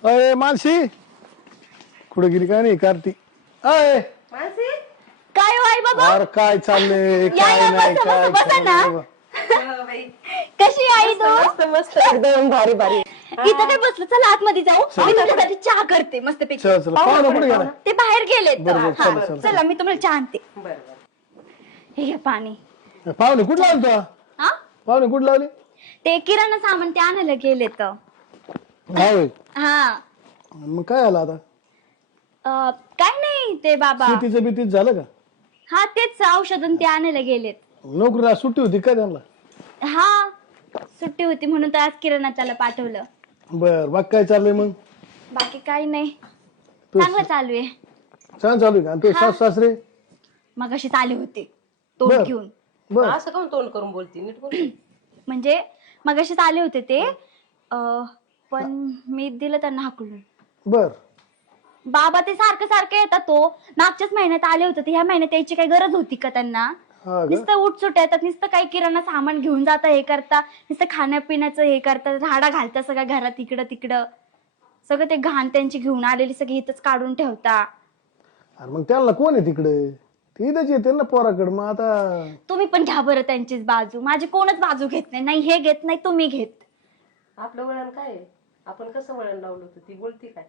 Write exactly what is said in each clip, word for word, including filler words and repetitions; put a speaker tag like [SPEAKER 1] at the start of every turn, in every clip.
[SPEAKER 1] अय मानसी कुठे गेली काय नाही कार्ती अय
[SPEAKER 2] मानसी
[SPEAKER 3] काय हो आई बाबा
[SPEAKER 1] अरे काय चाललंय
[SPEAKER 3] या,
[SPEAKER 1] काय
[SPEAKER 3] या,
[SPEAKER 1] नाही
[SPEAKER 3] बसा,
[SPEAKER 1] काय
[SPEAKER 3] बसा, बसा ना.
[SPEAKER 1] खरं नाही
[SPEAKER 2] हो बाई.
[SPEAKER 3] कशी आई तू
[SPEAKER 2] मस्त मस्त एकदम भारी भारी
[SPEAKER 3] इथं काय बसलं चला आतमध्ये जाऊ मी तुमच्यासाठी चहा करते मस्त
[SPEAKER 1] बा.
[SPEAKER 3] पैकी
[SPEAKER 1] चल चल पाहुणा कुठे गेला
[SPEAKER 3] ते बाहेर गेलेत
[SPEAKER 1] बरोबर,
[SPEAKER 3] हा,
[SPEAKER 1] चला, चला.
[SPEAKER 3] चला मी तुम्हाला चहा आणते
[SPEAKER 2] बरं बरं
[SPEAKER 3] हे घ्या पाणी
[SPEAKER 1] पाहुणे कुठे लावले तुला
[SPEAKER 3] हा
[SPEAKER 1] पाहुणे कुठे लावले
[SPEAKER 3] ते किराणा सामान ते आणायला गेलेत
[SPEAKER 1] हा होय
[SPEAKER 3] हा
[SPEAKER 1] मग काय आलं आता
[SPEAKER 3] अं, काय नाही ते बाबा
[SPEAKER 1] शेतीचं बितीच झालं का
[SPEAKER 3] हा तेच औषध ते आणायला गेलेत
[SPEAKER 1] नोकरीला सुट्टी होती काय त्यांना
[SPEAKER 3] हा सुट्टी होती म्हणून तर आज किराणा त्याला पाठवलं
[SPEAKER 1] बर बाग काय चाललंय मग
[SPEAKER 3] बाकी काही नाही
[SPEAKER 1] तू-
[SPEAKER 3] चांगलं चालू आहे
[SPEAKER 1] छान चालू आहे का आणि ते
[SPEAKER 3] हा.
[SPEAKER 1] सास सासरे
[SPEAKER 3] मग अशी आले होते तोंड
[SPEAKER 1] बर.
[SPEAKER 3] घेऊन
[SPEAKER 1] बर
[SPEAKER 2] असं काऊन तोंड करून बोलती नीट बोल
[SPEAKER 3] म्हणजे मग असेच आले होते ते अं, पण मी दिलं त्यांना हाकलून
[SPEAKER 1] बर
[SPEAKER 3] बाबा ते सारखं सारखं येतात तो मागच्याच महिन्यात आले होते ते ह्या महिन्यात यायची काही गरज होती का त्यांना
[SPEAKER 1] हा का
[SPEAKER 3] नुसतं उठसुट येतात नुसतं काही किराणा सामान घेऊन जाता हे करता नुसतं खाण्यापिण्याचं हे करतात राडा घालता सगळ्या घरात इकडं तिकडं सगळं ते घाण त्यांची घेऊन आलेली सगळी इथंच काढून ठेवता
[SPEAKER 1] अरे मग त्यांना कोण आहे तिकडे ती इथंच येते ना पोराकडे मग आता
[SPEAKER 3] तुम्ही पण घ्या बरं त्यांचीच बाजू माझी कोणच बाजू घेत नाही नाही हे घेत नाही तुम्ही घेत
[SPEAKER 2] आपलं वळण काय आहे? आपण कसं वळण लावलं होतं ती बोलती काय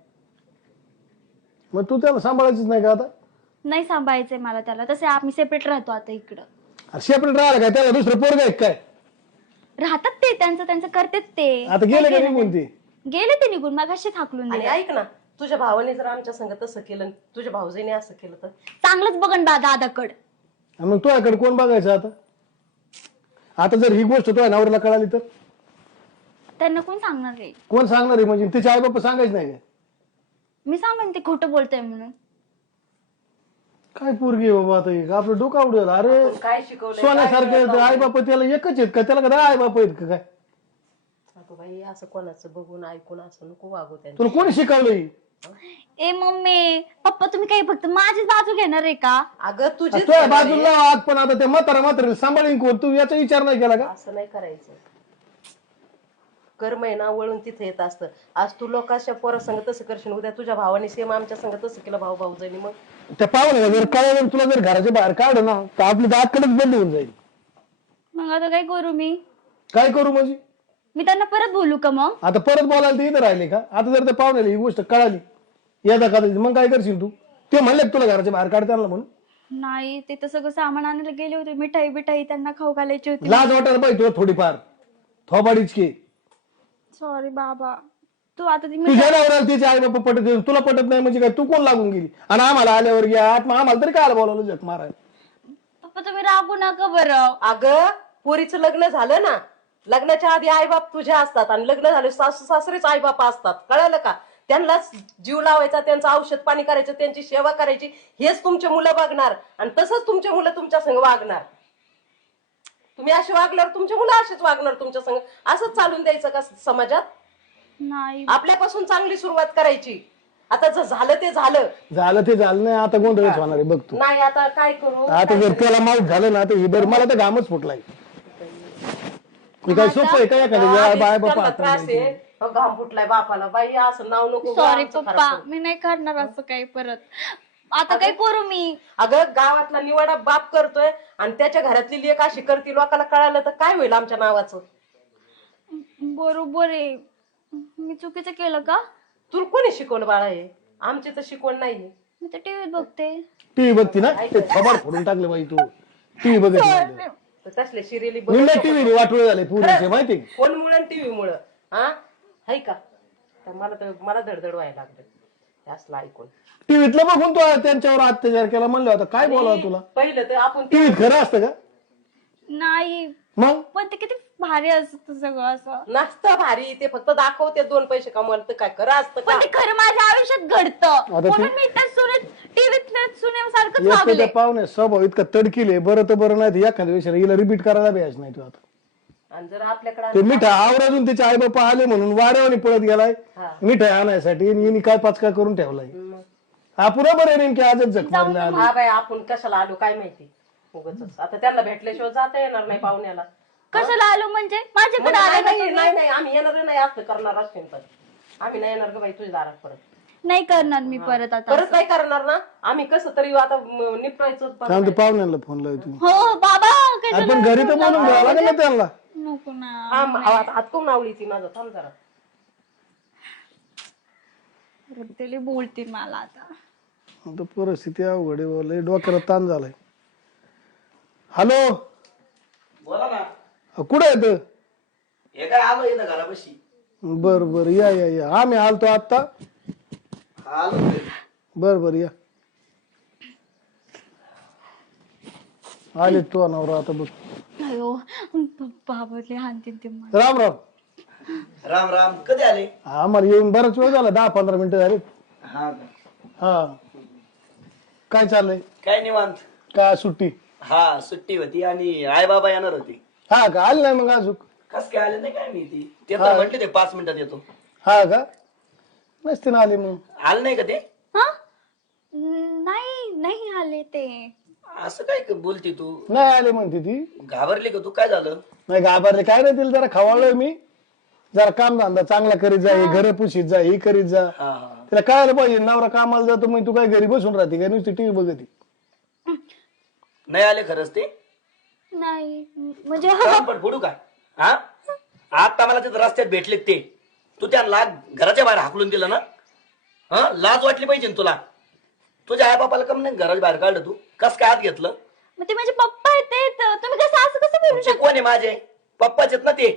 [SPEAKER 1] मग तू त्याला सांभाळायचीच नाही का आता
[SPEAKER 3] नाही सांभाळायचंय मला त्याला तसे आम्ही सेपरेट राहतो आता इकडं
[SPEAKER 1] सेपरेट राहिलं काय त्याला दुसरं पोरग आहे काय
[SPEAKER 3] राहतात ते त्यांचं त्यांचं करतेच ते
[SPEAKER 1] आता गेले का
[SPEAKER 3] काय
[SPEAKER 1] निघून ते
[SPEAKER 3] गेले ते निघून मग असे थाकलून
[SPEAKER 2] आणि
[SPEAKER 3] दिले
[SPEAKER 2] ऐक ना तुझ्या भावाने जर आमच्या संग तसं केलं तुझ्या भाऊजीने असं केलं तर
[SPEAKER 3] चांगलंच बघन बा दादाकड
[SPEAKER 1] आणि मग तुझ्याकडे कोण बघायचं आता आता जर ही गोष्ट तुझ्या नवऱ्याला कळाली तर
[SPEAKER 3] त्यांना कोण सांगणार रे
[SPEAKER 1] कोण सांगणार आहे म्हणजे तिचे आई बाप्पा सांगायचं नाही का
[SPEAKER 3] मी सांगेन ते खोटं बोलतोय म्हणून
[SPEAKER 1] काय पोरगी आहे बाबा आता ही? आपलं डोकं आवडेल अरे
[SPEAKER 2] आपण काय शिकवलं
[SPEAKER 1] सोन्यासारखे आई बाप त्याला एकच आहेत का त्याला का दहा आई बाप आहेत का काय
[SPEAKER 2] बाई असं कोणाचं बघून ऐकून असं नको वागू त्यांच्या
[SPEAKER 1] तुला कोणी शिकवलंय
[SPEAKER 3] ए मम्मी पप्पा तुम्ही काही फक्त माझीच बाजू घेणार आहे का
[SPEAKER 2] अगं तुझी
[SPEAKER 1] तुझ्या बाजूला आग पण आता ते म्हातारा म्हातारा सांभाळीन कोण तू याचा विचार नाही केला का
[SPEAKER 2] असं नाही करायचं कर्म आहे ना वळून तिथे येत असतं आज तू लोकांच्या पोरा संग तसं करशील उद्या तुझ्या भावाने सेम आमच्या संग तसं केलं भाऊ भाऊ जाईन मग
[SPEAKER 1] त्या पाहुणे जर कळलं तुला जर घराच्या बाहेर काढ ना तर आपली दातकडेच बंद होऊन जाईल
[SPEAKER 3] मग आता काय करू मी
[SPEAKER 1] काय करू म्हणजे
[SPEAKER 3] मी त्यांना परत बोलू का मग
[SPEAKER 1] आता परत बोलायला ते इथं राहिले का आता जर त्या पाहुण्याला ही गोष्ट कळाली यदा कदाचित मग काय करशील तू ते म्हणले का तुला घराच्या बाहेर काढता आलं म्हणून
[SPEAKER 3] नाही ते तर सगळं सामान आणायला गेले होते मिठाई बिठाई त्यांना खाऊ घालायची होती
[SPEAKER 1] लाज वाटायला पाहिजे तुला थोडीफार थोबाडीच की
[SPEAKER 3] सॉरी बाबा तू आता ती
[SPEAKER 1] तुझ्या नवऱ्याला तिचे आई बाबा पटत नाही, तुला पटत नाही म्हणजे काय तू कोण लागून गेली आणि आम्हाला आल्यावर या आत्मा आम्हाला तरी काय बोलावलं जग मारायला
[SPEAKER 3] पप्पा तुम्ही रागू नका बरं
[SPEAKER 2] अगं पोरीचं लग्न झालं ना लग्नाच्या आधी आईबाप तुझे असतात आणि लग्न झाले सासू सासरेच आईबाप असतात कळालं का त्यांनाच जीव लावायचा त्यांचं औषध पाणी करायचं त्यांची सेवा करायची हेच तुमचे मुलं बघणार आणि तसंच तुमचे मुलं तुमच्या संग वागणार तुम्ही असे वागल्यावर तुमचे मुलं असेच वागणार तुमच्या संग असंच चालून द्यायचं का समाजात
[SPEAKER 3] नाही
[SPEAKER 2] आपल्यापासून चांगली सुरुवात करायची आता जर झालं ते झालं
[SPEAKER 1] झालं ते झालं नाही आता गोंधळच होणार आहे बघ तू
[SPEAKER 2] नाही आता काय करू
[SPEAKER 1] आता जर त्याला माऊत झालं ना तर ही बरं मला तर घामच फुटलाय हे काय सोपं आहे का एखाद्या बाय बापा
[SPEAKER 2] त्यांना त्रास आहे अहो, घाम फुटलाय बापाला बाई असं नाव नको
[SPEAKER 3] सॉरी
[SPEAKER 2] आमचं खराब
[SPEAKER 3] पप्पा
[SPEAKER 2] करू.
[SPEAKER 3] मी नाही करणार असं काही परत आता काय करू मी
[SPEAKER 2] अगं गावातला निवाडा बाप करतोय आणि त्याच्या घरातली लेक अशी करती लोकांना कळालं तर काय होईल आमच्या नावाचं
[SPEAKER 3] बरोबर आहे मी चुकीचं केलं का
[SPEAKER 2] तुला कोणी शिकवलं बाळा हे आमची तर शिकवण नाहीये
[SPEAKER 3] मी तर टीव्हीत बघते
[SPEAKER 1] टीव्ही बघती ना ते थोबाड फोडून टाकलं बाई तू टीव्ही बघत नाही.
[SPEAKER 2] तर तसले सिरियली
[SPEAKER 1] निम्म्या टीव्ही वाटोळे झाले पुरीचे माहिती का?
[SPEAKER 2] फोन मुळे टीव्ही मुळे हा हाय का तर मला तर मला धडधड व्हायला लागलं असलं ऐकून
[SPEAKER 1] टीव्हीतलं बघून तू त्यांच्यावर अत्याचार केला म्हणलं होता काय बोलावं तुला
[SPEAKER 2] पहिलं तर आपण
[SPEAKER 1] टीव्हीत खरं असतं का
[SPEAKER 3] नाही
[SPEAKER 1] मग
[SPEAKER 3] पण ते किती भारी असत सगळं असं
[SPEAKER 2] नसतं भारी ते फक्त दाखवते दोन पैसे कमवायला तर काय खरं असतं का
[SPEAKER 3] पण ते खरं माझ्या आयुष्यात घडतं
[SPEAKER 1] आता ते-
[SPEAKER 3] म्हणून मी त्या सुनेत टीव्हीत सुनेसारखंच
[SPEAKER 1] एक तर
[SPEAKER 3] वागले
[SPEAKER 1] त्या पाहुणे स्वभाव इतका तडकीले बरं तर बरं नाही तर एखाद्या विषयाला हिला रिपीट करायला बेस नाही तू आता
[SPEAKER 2] आणि जर आपल्याकडे
[SPEAKER 1] ते मिठाई आवराजून त्याचे आई बाप्पा आले म्हणून वाड्यावानी पळत गेलाय
[SPEAKER 2] हा.
[SPEAKER 1] मिठाई आणायसाठी आणि हिने काय पाचका करून ठेवलाय
[SPEAKER 2] मग.
[SPEAKER 1] हा पुरा बरं नेमकी आजच जख मारला आली
[SPEAKER 2] हा बाई आपण कशाला आलो काय माहिती उगाचच आता त्यांना भेटल्याशिवाय जाता येणार नाही पाहुण्याला
[SPEAKER 3] कशाला आलो म्हणजे
[SPEAKER 2] मग
[SPEAKER 3] माझ्याकडे
[SPEAKER 2] नाही
[SPEAKER 3] आले
[SPEAKER 2] नाही नाही, नाही आम्ही येणार नाही असं करणार असेल तर आम्ही नाही येणार ग बाई तुझ्या दारात परत.
[SPEAKER 3] नाही करणार मी परत आता
[SPEAKER 2] परत काय करणार ना आम्ही कसं तरी आता म- निपटायचं बघ.
[SPEAKER 1] थांब ते पाहुण्याला फोन लावतो
[SPEAKER 3] हो बाबा काय
[SPEAKER 1] अरे
[SPEAKER 3] झालं?
[SPEAKER 1] पण घरी तर बोलून घ्यावं लागेल ना त्यांना.
[SPEAKER 3] नको ना
[SPEAKER 2] थांब, हात हात कोण नावली ती माझं थांब जरा.
[SPEAKER 3] रक्तली बोलतील मला आता.
[SPEAKER 1] आता परिस्थिती अवघड आहे बाबा, लय डोक्याला ताण झालाय. हॅलो
[SPEAKER 4] बोला ना.
[SPEAKER 1] कुठे येत?
[SPEAKER 4] हे काय आलो इथं घरापाशी.
[SPEAKER 1] बर बर या या या आम्ही आलतो आता.
[SPEAKER 4] आलो घरी.
[SPEAKER 1] बर बर या आले तू नवरा आता बघ.
[SPEAKER 3] अयो बाबाले हानतील ते मला.
[SPEAKER 1] राम राम.
[SPEAKER 4] राम राम. कधी आले?
[SPEAKER 1] आम्हाला येऊन बराच वेळ झाला, दहा पंधरा मिनिटं झाली.
[SPEAKER 4] हा का?
[SPEAKER 1] हा काय चाललंय?
[SPEAKER 4] काय निवांत.
[SPEAKER 1] काय सुट्टी?
[SPEAKER 4] हा सुट्टी होती आणि आई बाबा येणार होते.
[SPEAKER 1] हा का आली नाही मग अजून?
[SPEAKER 4] कस काय आले नाही काय मी ती ते तर म्हटले ते पाच मिनिटात येतो.
[SPEAKER 1] हा का नसते ना आली मग?
[SPEAKER 4] आले नाही का ते?
[SPEAKER 3] हा नाही नाही आले ते.
[SPEAKER 4] असं काय क- बोलती तू?
[SPEAKER 1] नाही आली म्हणते ती.
[SPEAKER 4] घाबरली का तू? काय झालं?
[SPEAKER 1] नाही घाबरले काय नाही, तिला जरा खवाळलोय मी. जरा काम धंदा चांगला करीत जा, हे घर पुशीत जा, हे करीत जा.
[SPEAKER 4] हा हा.
[SPEAKER 1] तिला कळायला पाहिजे नवरा कामाला जातो मग तू काय घरी बसून राहते का, नुसती टीव्ही बघते.
[SPEAKER 4] नाही आले खरंच ते?
[SPEAKER 3] नाही म्हणजे
[SPEAKER 4] पण फोडू काय? हा आता मला तिथं रस्त्यात भेटले ते, तू त्या लाग घराच्या बाहेर हाकलून दिलं ना. हा लाज वाटली पाहिजे ना तुला. तुझ्या आई बापाला कम नाही घराच्या बाहेर काढलं तू? कस काय आत घेतलं?
[SPEAKER 3] मग ते माझे पप्पा आहेत ते, तर तुम्ही कसं असं कसं बोलू
[SPEAKER 4] तुमचे कोण आहे? माझे पप्पाच आहेत ना ते.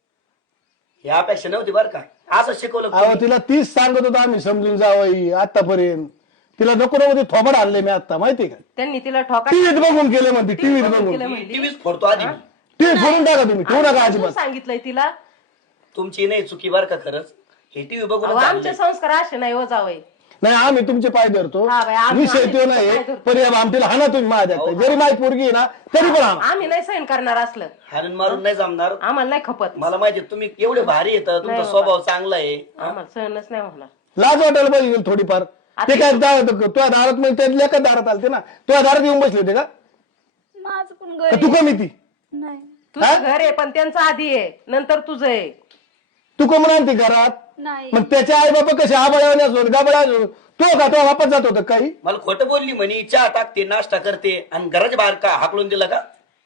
[SPEAKER 4] यापेक्षा नव्हती बरं का असं शिकवलं
[SPEAKER 1] अहो
[SPEAKER 4] कोणी.
[SPEAKER 1] तिला तीच सांगत होतो आम्ही समजून जावं आतापर्यंत. तिला नको नको ते थोबड आणले मी आता माहितीये का.
[SPEAKER 2] त्यांनी तिला ठोका
[SPEAKER 1] टीव्हीत बघून केले म्हणते, टीव्हीत बघून.
[SPEAKER 4] मी टीव्हीच फोडतो आधी मी.
[SPEAKER 1] टीव्ही फोडून टाका तुम्ही, ठेवू नका
[SPEAKER 2] तू
[SPEAKER 1] अजिबात.
[SPEAKER 2] सांगितलंय तिला.
[SPEAKER 4] तुमची नाही चुकी बरं का खरंच. हे टीव्ही
[SPEAKER 2] अहो,
[SPEAKER 4] बघून
[SPEAKER 2] आमचे संस्कार असे नाही हो जावई.
[SPEAKER 1] नाही आम्ही तुमचे पाय धरतो,
[SPEAKER 2] हा बाई, आम्ही-
[SPEAKER 1] विषय तो
[SPEAKER 2] आम्ही
[SPEAKER 1] नाही.
[SPEAKER 2] पाय धरतो.
[SPEAKER 1] पण या आमटीला हाना तुम्ही माझ्या जरी माझी पोरगी आहे ना तरी पण हाना.
[SPEAKER 2] आम्ही नाही सहन करणार असलं.
[SPEAKER 4] हाणून मारून नाही जमणार.
[SPEAKER 2] आम्हाला नाही खपत.
[SPEAKER 4] मला माहिती तुम्ही एवढे भारी येतं, तुमचा स्वभाव चांगला आहे.
[SPEAKER 2] आम्हाला सहनच नाही होणार.
[SPEAKER 1] लाज वाटायला पाहिजे थोडीफार. ते काय दारात तुझ्या दारात म्हणजे त्यातल्या का दारात आलते ना, तुझ्या दारात येऊन बसले होते का?
[SPEAKER 3] माझं पण
[SPEAKER 1] का
[SPEAKER 3] घर
[SPEAKER 1] तू कमी ती?
[SPEAKER 3] नाही.
[SPEAKER 2] तुझं घर आहे पण त्यांचं आधी आहे नंतर तुझं आहे.
[SPEAKER 1] तू कमून आणते घरात?
[SPEAKER 3] नाही
[SPEAKER 1] मग त्याचे आई बाबा कसे आबळावणे असो गाबळा असो, तो का तो वापस जात होता काही?
[SPEAKER 4] मला खोटं बोलली म्हणे, चहा टाकते नाश्ता करते आणि घराच्या बाहेर का हाकलून दिला का?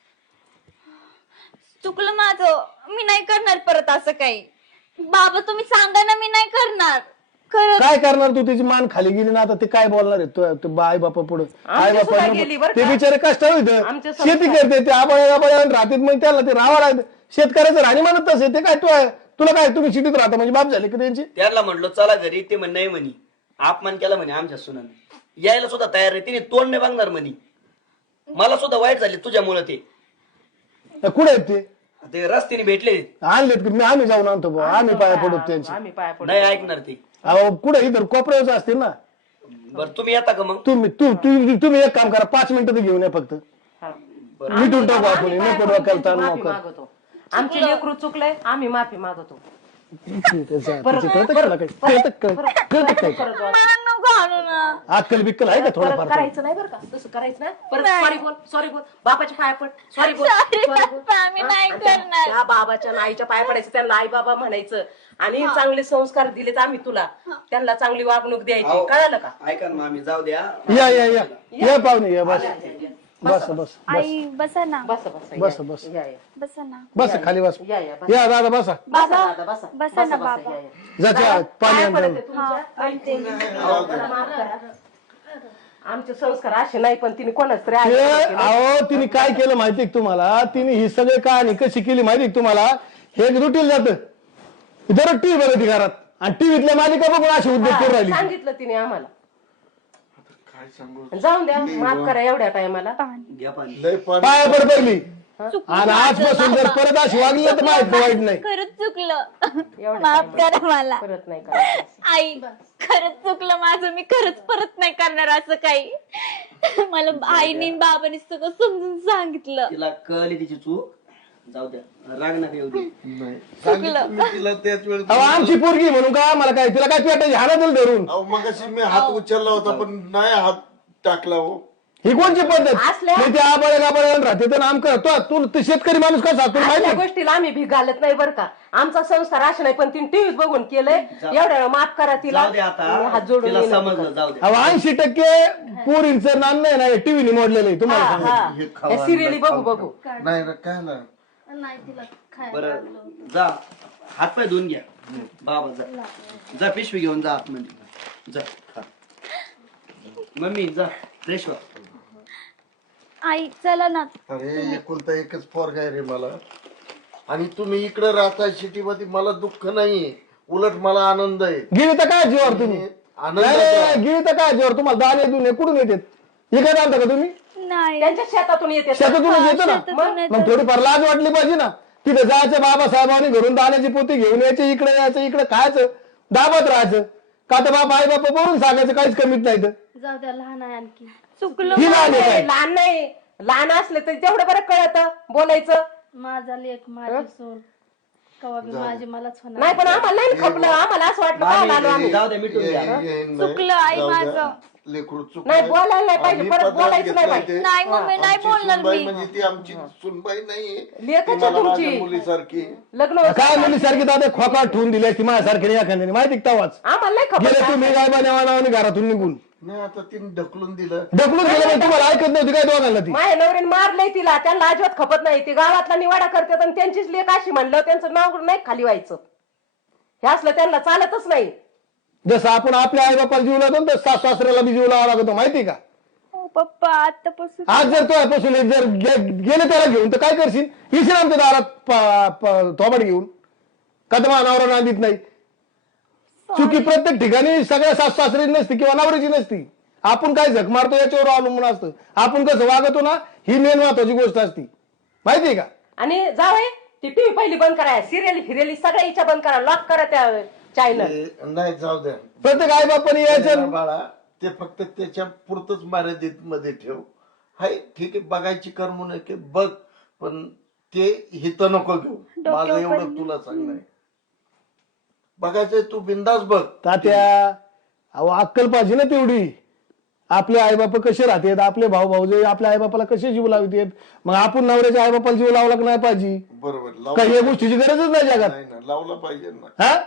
[SPEAKER 3] चुकलं माझं, मी नाही करणार परत असं काही. बाबा तुम्ही सांगा ना, मी नाही करणार खरं.
[SPEAKER 1] काय करणार तू? त्याची मान खाली गेली ना आता ते काय बोलणार आहे तो- तो आई बापा पुढे? आई
[SPEAKER 2] आमची सुद्धा
[SPEAKER 1] बापा
[SPEAKER 2] गेली बरं
[SPEAKER 1] ते
[SPEAKER 2] का?
[SPEAKER 1] बिचारे कष्ट
[SPEAKER 2] आमचे
[SPEAKER 1] होत
[SPEAKER 2] संस्कार.
[SPEAKER 1] शेती करते ते आबळ्या आबळ्या राहतात मग त्याला ते राहावं लागतं. शेतकऱ्याचं राणी म्हणत तसे ते काय तू आहे तुला काय तुम्ही शेतीत राहता म्हणजे बाप झाले की त्यांची?
[SPEAKER 4] त्याला म्हणलो चला घरी, ते म्हणे नाही म्हणे, अपमान केला म्हणे आमच्या सुनाने. यायला सुद्धा तयार नाही, तिने तोंड नाही बघणार म्हणे. मला सुद्धा वाईट झाले तुझ्यामुळे. ते
[SPEAKER 1] कुठे आहेत ते?
[SPEAKER 4] ते रस्त्याने भेटले.
[SPEAKER 1] आणलेत की मी आम्ही जाऊन आणतो बुवा, आम्ही पाया पडतो त्यांची.
[SPEAKER 2] आम्ही पाया पडू.
[SPEAKER 4] नाही ऐकणार ते.
[SPEAKER 1] अहो कुठे इथं कोपऱ्यावर असतील ना.
[SPEAKER 4] बरं तुम्ही येता का मग?
[SPEAKER 1] तुम्ही तू तू- तुम्ही एक काम करा, पाच मिनिटं घेऊन या फक्त.
[SPEAKER 2] हा.
[SPEAKER 1] मिटून टाकू आपण
[SPEAKER 2] आम्ही पाया
[SPEAKER 1] नको
[SPEAKER 2] पडून
[SPEAKER 1] डोक्याला ताण
[SPEAKER 2] त्यांची माफी
[SPEAKER 1] नको.
[SPEAKER 2] मागवतो. आमचे लेकरू चुकलंय आम्ही माफी मागवतो.
[SPEAKER 1] कळतं का तुला काही? कळतं का? कळतं काय?
[SPEAKER 2] परत वाद-
[SPEAKER 3] मला नको आणू ना.
[SPEAKER 1] अक्कल बिक्कल आहे का
[SPEAKER 2] परत
[SPEAKER 1] थोडंफार?
[SPEAKER 2] करायचं नाही बरं का, तसं करायचं नाही परत.
[SPEAKER 3] नाही.
[SPEAKER 2] सॉरी बोल, सॉरी बोल, बापाच्या पाया पड, सॉरी बोल,
[SPEAKER 3] Sorry,
[SPEAKER 2] sorry बोल.
[SPEAKER 3] पप्पा, आम्ही
[SPEAKER 2] हा?
[SPEAKER 3] नाही
[SPEAKER 2] आणि त्या-
[SPEAKER 3] करणार.
[SPEAKER 2] त्या बाबाच्या आणि आईच्या पाया पडायचं, त्यांना आई बाबा म्हणायचं आणि चांगले संस्कार दिलेत आम्ही तुला, त्यांना चांगली वागणूक द्यायची.
[SPEAKER 4] अहो.
[SPEAKER 2] कळालं का?
[SPEAKER 4] ऐका ना मामी, जाऊ द्या.
[SPEAKER 1] या या या या पाहुणे या बस बस बस
[SPEAKER 3] आई बसा ना,
[SPEAKER 2] बस बस
[SPEAKER 1] बस,
[SPEAKER 2] या,
[SPEAKER 1] बस.
[SPEAKER 2] या, या.
[SPEAKER 3] बसा ना,
[SPEAKER 1] बस खाली बस.
[SPEAKER 2] या, या, बस.
[SPEAKER 1] या दादा बसा.
[SPEAKER 2] बसा दादा, बसा.
[SPEAKER 3] बसा ना
[SPEAKER 2] बसा,
[SPEAKER 3] बाबा.
[SPEAKER 2] या, या.
[SPEAKER 1] जा जा पाणी
[SPEAKER 2] पाया
[SPEAKER 1] आण
[SPEAKER 2] पडते
[SPEAKER 1] जा.
[SPEAKER 2] तुमच्या.
[SPEAKER 3] आणते.
[SPEAKER 2] मला माफ करा. आमचे संस्कार असे नाही पण तिने कोणाच तरी
[SPEAKER 1] ते
[SPEAKER 2] ऐकलं.
[SPEAKER 1] अहो तिने काय केलं माहितीये का तुम्हाला? तिने ही सगळी कहाणी कशी केली माहितीये का तुम्हाला? हे रुटील जात दररोज टीव्ही बघती घरात आणि टीव्हीतल्या मालिका बघून अशी उद्योग करून राहिली.
[SPEAKER 2] सांगितलं तिने आम्हाला. जाऊन द्या, माफ करा एवढ्या टायमाला.
[SPEAKER 4] घ्या पाणी.
[SPEAKER 1] पाया पड पहिली आणि आजपासून जर परत अशी वागली तर माहित वाईट नाही.
[SPEAKER 3] खरंच चुकलं,
[SPEAKER 2] एवढं
[SPEAKER 3] माफ करा मला.
[SPEAKER 2] परत नाही करायचं.
[SPEAKER 3] आई खरंच चुकलं माझं, मी खरंच परत नाही करणार असं काही. मला आईने बाबाने सगळं समजून सांगितलं.
[SPEAKER 4] तिला कळली तिची चूक. जाऊ द्या, राग नका येऊ दे.
[SPEAKER 3] चुकलं.
[SPEAKER 5] मी तिला त्याच वेळेस
[SPEAKER 1] अहो आमची पोरगी म्हणून का मला काय तिला काय पेटायची हाना दिल धरून.
[SPEAKER 5] अहो मग अशी मी हात उचलला होता पण नाही हात टाकला हो.
[SPEAKER 1] ही कोणची पद्धत
[SPEAKER 2] असल्या-
[SPEAKER 1] मी ते आबाळे गाबाळे राहते तर आम करतो तू तू शेतकरी माणूस कसा तुला माहिती
[SPEAKER 2] अशा
[SPEAKER 1] आहे?
[SPEAKER 2] गोष्टीला आम्ही भी घालत नाही बरं का. आमचा संसार असा नाही, पण तिने टीव्हीत बघून केलंय. एवढ्या वेळा माफ करा तिला.
[SPEAKER 4] जाऊ दे आता
[SPEAKER 2] मी हात जोडून
[SPEAKER 4] तिला
[SPEAKER 2] विनंती
[SPEAKER 4] समजलं
[SPEAKER 2] करते.
[SPEAKER 4] जाऊ दे
[SPEAKER 1] अहो ऐंशी टक्के पोरींचं नान नाही ना टीव्ही मोडलेलं आहे तुम्हाला
[SPEAKER 2] हा,
[SPEAKER 1] सांगतो.
[SPEAKER 2] हा.
[SPEAKER 5] हे खावा
[SPEAKER 2] या सिरियली बघू
[SPEAKER 5] खाऊ
[SPEAKER 2] बघू
[SPEAKER 5] खाऊ. नाही रे, काय ना
[SPEAKER 3] नाही तिला खायला
[SPEAKER 4] बरं जा हातपाय धुवून घ्या बाबा जा जा पिशवी घेऊन जा आतमध्ये जा खा. मम्मी जा फ्रेश व्हा.
[SPEAKER 3] आई चला ना.
[SPEAKER 5] अरे एकुलता एकच पोरगा आहे रे मला, आणि तुम्ही इकडे राहता सिटीमध्ये, मला दुःख नाहीये, उलट मला आनंद आहे.
[SPEAKER 1] गिरी तर काय जीवावर तुम्ही
[SPEAKER 5] आनंद
[SPEAKER 1] नाही, नाही, नाही, गिरी तर काय जीवावर तुम्हाला दाणे दुने कुठून येतात इकडे आणता का तुम्ही
[SPEAKER 3] नाही
[SPEAKER 2] त्यांच्या शेतातून येते.
[SPEAKER 1] शेतातूनच येतो ना
[SPEAKER 3] शेतातून येतात.
[SPEAKER 1] मग थोडीफार लाज वाटली पाहिजे ना. तिथे जायचं बाबासाहेबांनी घरून दाण्याची पोती घेऊन यायचे, इकडे यायचं, इकडे खायचं, दाबत राहायचं. का तर बाबा आई बापा बोलून सांगायचं काहीच कमीत नाही तर
[SPEAKER 3] जाऊ द्या, लहान आहे आणखी. चुकलं
[SPEAKER 1] ही लहान आहे
[SPEAKER 2] नाही,
[SPEAKER 1] काय
[SPEAKER 2] लहान नाही. लहान असले तरी तेवढं बरं कळतं बोलायचं.
[SPEAKER 6] माझा लेख माझी सोन कवा बी माझी मलाच होणार.
[SPEAKER 2] नाही पण आम्हाला नाही खपलं. आम्हाला असं वाटलं पाहायला आलो आम्ही.
[SPEAKER 4] जाऊ दे मिटून घ्या.
[SPEAKER 3] चुकलं आई माझं.
[SPEAKER 5] लेकरू चुक
[SPEAKER 2] नाही, बोलायला नाही पाहिजे, परत बोलायचं नाही पाहिजे.
[SPEAKER 3] नाही मम्मी नाही बोलणार मी.
[SPEAKER 5] म्हणजे ती आमची सुनबाई नाहीये,
[SPEAKER 2] लेकच
[SPEAKER 5] ती
[SPEAKER 2] आहे
[SPEAKER 5] मला
[SPEAKER 2] तुमची.
[SPEAKER 5] माझ्या मुलीसारखी.
[SPEAKER 2] लग्न
[SPEAKER 1] काय मुली सारखी दादा खोका ठेवून दिली असती माझ्यासारखी एखाद्याने माहिती का तवाच
[SPEAKER 2] आम्हाला नाही
[SPEAKER 1] गेले
[SPEAKER 2] खपलं.
[SPEAKER 1] तुम्ही काय बनावाने घरातून निघून
[SPEAKER 5] नाही आता तिने ढकलून दिलं.
[SPEAKER 1] ढकलून गेलं पण तुम्हाला ऐकत नव्हती काय दोघांना ती
[SPEAKER 2] माझ्या नवऱ्याने मारलंय तिला. त्यांना अजिबात खपत नाही. ती गावातला निवाडा करतात आणि त्यांचीच लेख अशी म्हणलं त्यांचं नाव नाही खाली व्हायचं. हे असलं त्यांना चालतच नाही.
[SPEAKER 1] जसं आपण आपल्या आई बापाला जीव लावतो तसं सासू सासऱ्याला बी जीव लावा लागतो माहिती का.
[SPEAKER 3] हो पप्पा आतापासून
[SPEAKER 1] आज जर तो पासून जर गे- गेले त्याला घेऊन तर काय करशील येशील आमच्या दारात प- प- थोबाड घेऊन कदमा नवरा नांदीत नाही. चुकी प्रत्येक ठिकाणी सगळ्या सासू सासरी नसती किंवा नवऱ्याची नसती. आपण काय झक मारतो याच्यावर अवलंबून असतं. आपण कसं वागतो ना ही मेन महत्वाची गोष्ट असती माहितीये का.
[SPEAKER 2] आणि जावे ती टीव्ही पहिली बंद करा. सिरियली फिरियली सगळ्या इच्छा बंद करा. लॉक करा त्या चॅनल.
[SPEAKER 5] ते- नाही जाऊ द्या
[SPEAKER 1] प्रत्येक आई बापाने यायचं
[SPEAKER 5] बाळा, ते फक्त त्याच्या पुरतच मर्यादित मध्ये ठेव. हाय ठीक आहे, बघायची कर्म नये बघ, पण ते हित नको घेऊ. माझं एवढं तुला सांगणं आहे. बघायचंय तू बिंदास बघ.
[SPEAKER 1] तात्या अहो अक्कल पाहिजे ना तेवढी. आपले आई बाप कसे राहतात, आपले भाऊ भाऊ आपल्या आई बापाला कसे जीव लावतात, मग आपण नवऱ्याच्या आई बापाला जीव लावला की नाही पाहिजे.
[SPEAKER 5] बरोबर लाव-
[SPEAKER 1] काही या गोष्टीची गरजच नाही जगात.
[SPEAKER 5] नाही ना, लावला पाहिजे ना.
[SPEAKER 1] हा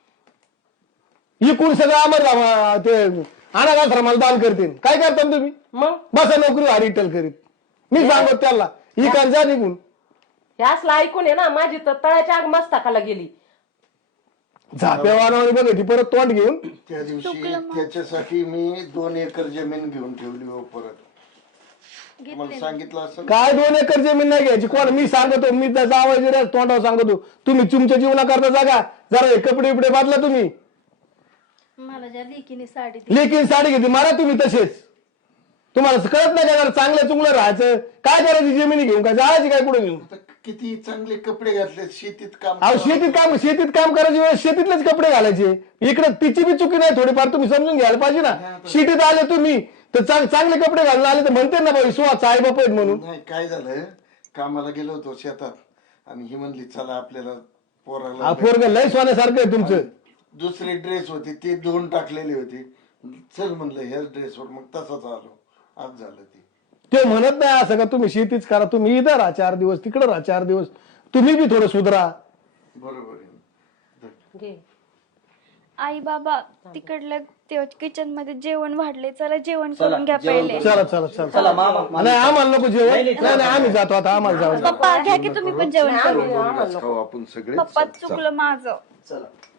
[SPEAKER 1] इकून सगळं आम्हाला ते अनाथाश्रमाला दान करतील. काय करता तुम्ही
[SPEAKER 2] मग
[SPEAKER 1] बसा नोकरी हरिटल करीत. मी सांगतो त्याला इकान जा निघून.
[SPEAKER 2] हे असलं ऐकून आहे ना माझी तर तळ्याच्या आग मस्तकाला गेली.
[SPEAKER 1] झाप्यावानावर बघ ती परत तोंड घेऊन
[SPEAKER 5] त्या दिवशी त्याच्यासाठी मी दोन एकर जमीन घेऊन ठेवली हो परत. तुम्हाला सांगितलं असं.
[SPEAKER 1] काय दोन एकर जमीन नाही घ्यायची. कोण मी सांगतो मी त्याचा आवाज जरी तोंडावर सांगतो तुम्ही तुमच्या जीवनाकरता जागा जरा हे कपडे बिपडे बदला. तुम्ही
[SPEAKER 6] मला ज्या लेकीने साडी दिली
[SPEAKER 1] लेकीन साडी घेतली मारा तुम्ही तसेच. तुम्हाला कळत नाही का जरा चांगलं चुंगलं राहायचं. काय करायची जमिनी घेऊन काय जायची काय कुठे घेऊन.
[SPEAKER 5] आता किती चांगले कपडे घातले, शेतीत काम
[SPEAKER 1] अहो शेतीत काम शेतीत काम करायची वेळ शेतीतलेच कपडे घालायचे. इकडे तिची बी चुकी नाही थोडीफार तुम्ही समजून घ्यायला पाहिजे ना. शेतीत आले तुम्ही तर चांग- चांगले कपडे घालून आले तर म्हणते ना बाई सुहाचा आई बाप आहेत म्हणून.
[SPEAKER 5] नाही. काय झालं, कामाला गेलो होतो शेतात आणि ही म्हणली चला आपल्याला पोराला
[SPEAKER 1] हा पोरग लय सोन्यासारखं आहे तुमचं.
[SPEAKER 5] दुसरे ड्रेस होते ते दोन टाकलेले होते. चल म्हणलं ह्या ड्रेसवर, मग तसाच आलो. आज झालं ते.
[SPEAKER 1] ते म्हणत नाही असं का तुम्ही शेतीच करा. तुम्ही इथं राहा चार दिवस तिकडे राहा चार दिवस. तुम्ही बी थोडं सुधरा.
[SPEAKER 5] बरोबर आहे.
[SPEAKER 2] घे.
[SPEAKER 3] आई बाबा तिकडलं ते किचन मध्ये जेवण वाढले. चला जेवण
[SPEAKER 4] चला,
[SPEAKER 3] करून घ्या
[SPEAKER 4] जेवण
[SPEAKER 3] पहिले.
[SPEAKER 1] चला चला चला
[SPEAKER 4] चला मामा
[SPEAKER 1] नाही आम्हाला नको जेवण.
[SPEAKER 4] नाही,
[SPEAKER 1] नाही
[SPEAKER 4] नाही,
[SPEAKER 1] नाही आम्ही जातो आता आम्हाला जाऊ.
[SPEAKER 3] पप्पा घ्या की तुम्ही पण जेवण करून.
[SPEAKER 5] दोन घास खाऊ आपण सगळे.
[SPEAKER 3] पप्पा चुकलं माझं.
[SPEAKER 4] चला